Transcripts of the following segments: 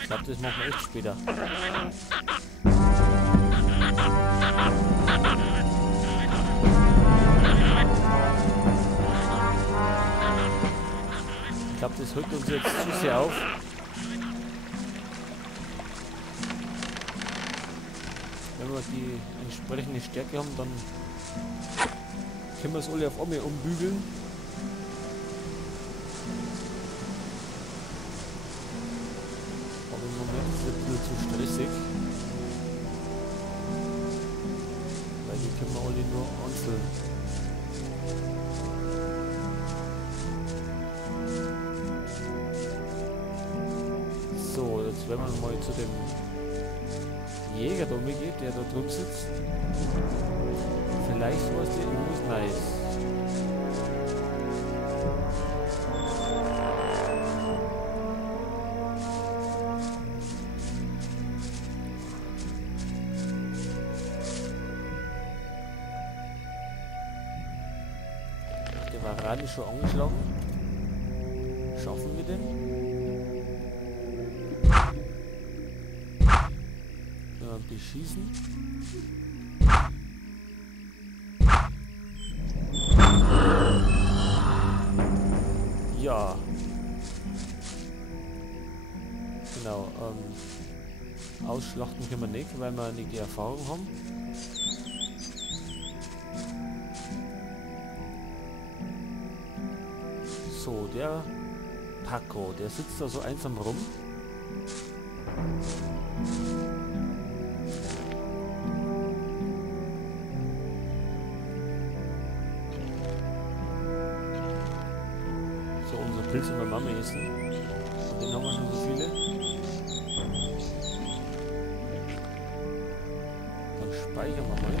Ich glaube, das machen wir echt später. Ich glaube, das rückt uns jetzt zu sehr auf. Wenn wir die entsprechende Stärke haben, dann können wir es alle auf einmal umbügeln. Aber im Moment ist es ein bisschen zu stressig. Weil die können wir alle nur einzeln. So, jetzt wenn man mal zu dem Jäger da geht, der da drüben sitzt. Vielleicht war es der irgendwas Neues. Der war gerade schon angeschlagen. Schaffen wir den? Beschießen. Ja. Genau. Ausschlachten können wir nicht, weil wir nicht die Erfahrung haben. So, der Paco, der sitzt da so einsam rum. Pilze bei Mama essen. Von denen haben wir schon so viele. Dann speichern wir mal.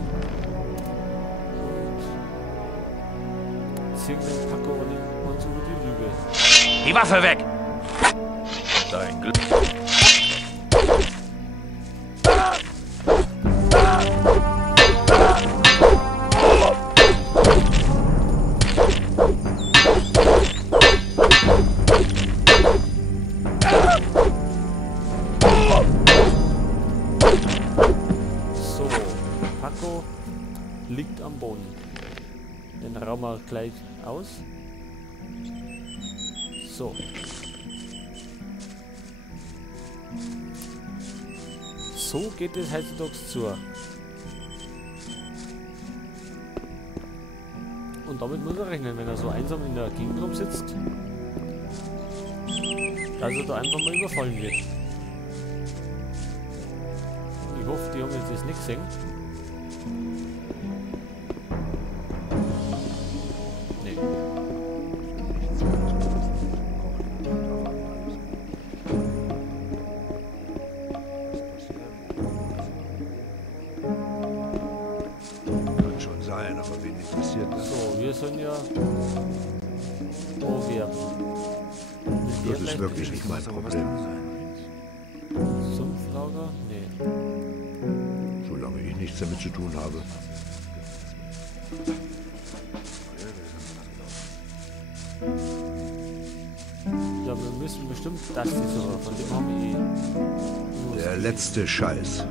Und ziehen den Paco uns über die Lüge. Die Waffe weg! Dein Glück. Liegt am Boden. Den rauben wir gleich aus. So. So geht es heutzutage zu. Und damit muss er rechnen, wenn er so einsam in der Gegend rumsitzt, dass er da einfach mal überfallen wird. Ich hoffe, die haben jetzt das nicht gesehen. Aber wen interessiert das? So, wir sind ja... Oh, wir... Das ist wirklich nicht mein Problem. Sumpflager? Nee. Solange ich nichts damit zu tun habe. Ja, wir müssen bestimmt das hier suchen. Von dem haben wir eh... Der letzte Scheiß.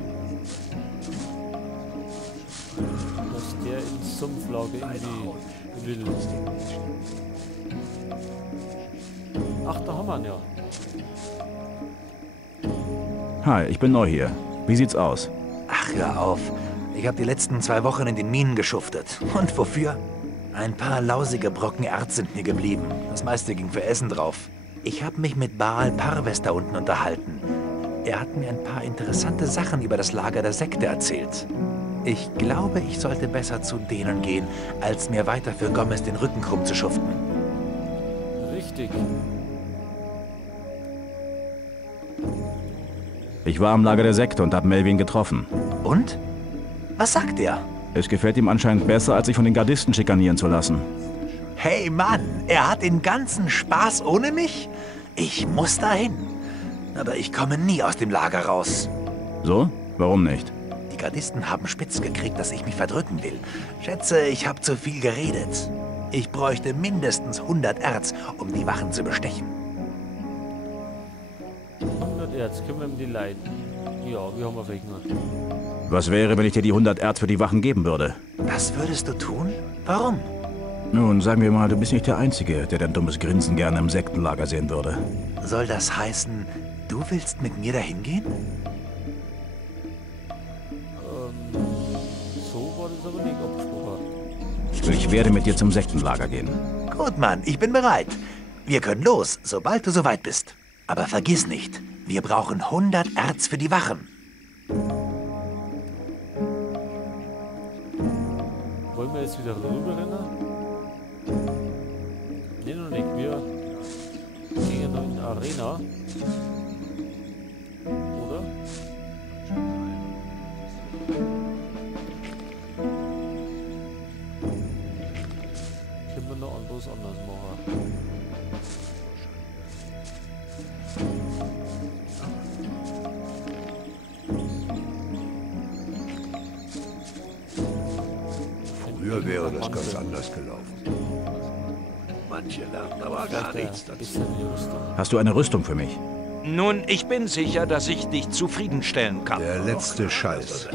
Der ins Sumpflager irgendwie will. Ach, da haben wir ihn ja. Hi, ich bin neu hier. Wie sieht's aus? Ach, hör auf. Ich habe die letzten 2 Wochen in den Minen geschuftet. Und wofür? Ein paar lausige Brocken Erz sind mir geblieben. Das meiste ging für Essen drauf. Ich habe mich mit Baal Parves da unten unterhalten. Er hat mir ein paar interessante Sachen über das Lager der Sekte erzählt. Ich glaube, ich sollte besser zu denen gehen, als mir weiter für Gomez den Rücken krumm zu schuften. Richtig. Ich war am Lager der Sekte und habe Melvin getroffen. Und? Was sagt er? Es gefällt ihm anscheinend besser, als sich von den Gardisten schikanieren zu lassen. Hey Mann, er hat den ganzen Spaß ohne mich? Ich muss dahin. Aber ich komme nie aus dem Lager raus. So? Warum nicht? Die Gardisten haben spitz gekriegt, dass ich mich verdrücken will. Schätze, ich habe zu viel geredet. Ich bräuchte mindestens 100 Erz, um die Wachen zu bestechen. 100 Erz, können wir ihm die leiten? Ja, wir haben auf welchen. Was wäre, wenn ich dir die 100 Erz für die Wachen geben würde? Das würdest du tun? Warum? Nun, sagen wir mal, du bist nicht der Einzige, der dein dummes Grinsen gerne im Sektenlager sehen würde. Soll das heißen, du willst mit mir dahin gehen? So war das aber nicht abgesprochen. Ich werde mit dir zum Sektenlager gehen. Gut, Mann, ich bin bereit. Wir können los, sobald du soweit bist. Aber vergiss nicht, wir brauchen 100 Erz für die Wachen. Wollen wir jetzt wieder rüberrennen? Nee, noch nicht. Wir gehen noch in die Arena. Oder? Können wir noch anderes anders machen? Früher wäre das ganz anders gelaufen. Manche lernen aber gar nichts dazu. Hast du eine Rüstung für mich? Nun, ich bin sicher, dass ich dich zufriedenstellen kann. Der letzte Scheiß.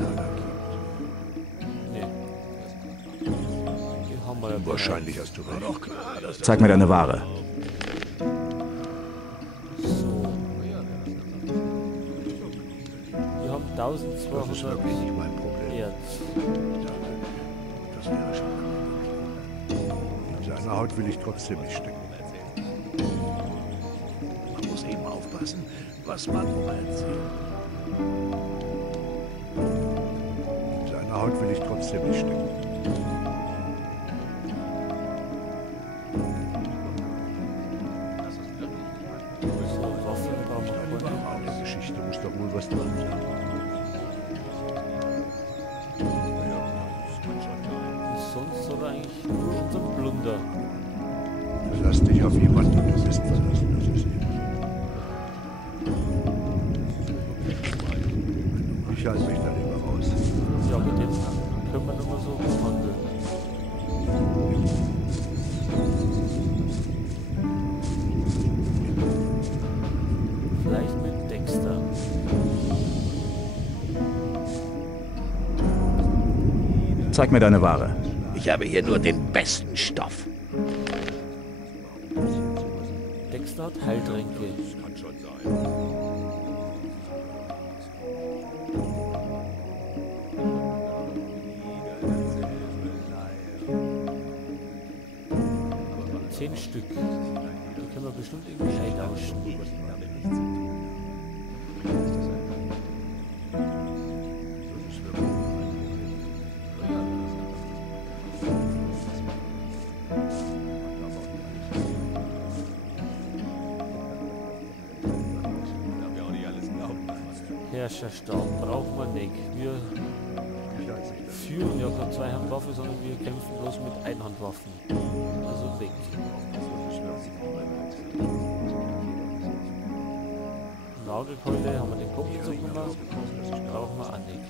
Nee. Die haben wir ja Wahrscheinlich hast du recht. Zeig mir deine Ware. So. Wir haben Das ist 1200 wirklich nicht mein Problem. Erz. Das wäre schon. In seiner Haut will ich trotzdem nicht stecken. Man muss eben aufpassen, was man erzählt. In seiner Haut will ich trotzdem nicht stecken. So, Waffen brauchen wir keine. An der Geschichte muss doch wohl was dran sein. Sonst soll eigentlich nur unser Plunder. Lass dich auf jemanden, den du bist, verlassen. Das ist eben. Ich halte mich da lieber raus. Ja, mit dem können wir nur mal so handeln. Vielleicht mit Dexter. Zeig mir deine Ware. Ich habe hier nur den besten Stoff. Dexter hat Heiltränke. Zehn Stück. Die können wir bestimmt irgendwie eintauschen. Herrscherstab brauchen wir nicht. Wir führen ja keine Zweihandwaffe, sondern wir kämpfen bloß mit Einhandwaffen. Also weg. Nagelkeule haben wir den Kopf so gemacht. Brauchen wir auch nicht.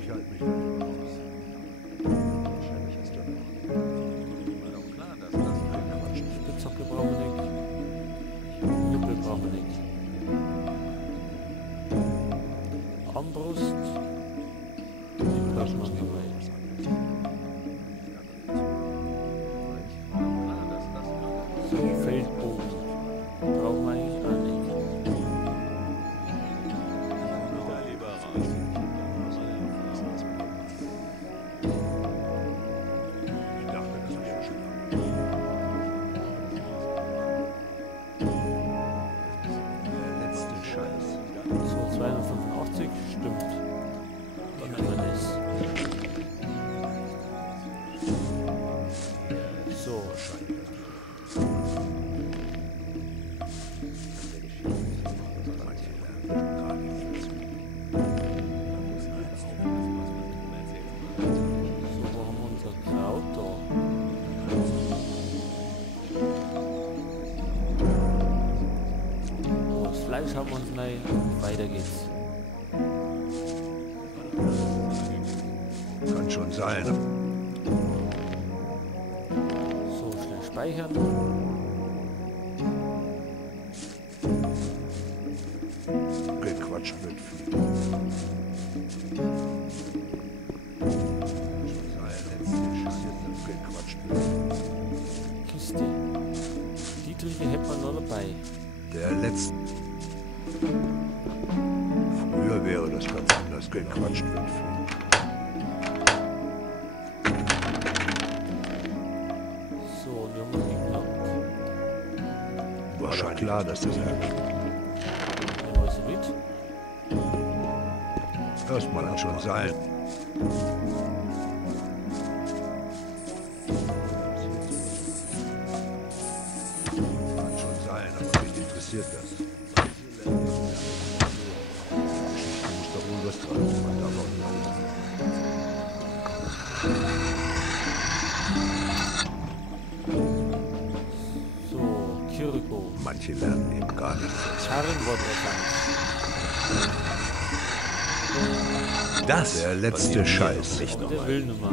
Ich halte mich da lieber raus. Spitzhacke brauchen wir nicht. Knüppel brauchen wir nicht. Armbrust. Die passen wir dabei. So, Feldbogen. Brauchen wir eigentlich auch nicht. Ich dachte, das wäre schon lange. Der letzte Scheiß. So, 285, stimmt. Dann nehmen wir das. So. So, wo haben wir unser Kraut da? Fleisch haben wir uns rein. Weiter geht's. Kann schon sein. So, schnell speichern. Gequatscht wird viel. Gequatscht wird viel. Kiste. Dietrich hätte man noch dabei. Der letzte. Früher wäre das ganz anders. Gequatscht wird viel. So, und wir haben noch War schon klar, dass das nehmen wir sie mit. erstmal kann schon sein. Kann schon sein, aber mich interessiert das. Geschichte muss doch wohl was dran sein. So, Kirko. Manche lernen eben gar nichts. Herrenworterkannt. Das der letzte Scheiß. Und der will Nummer.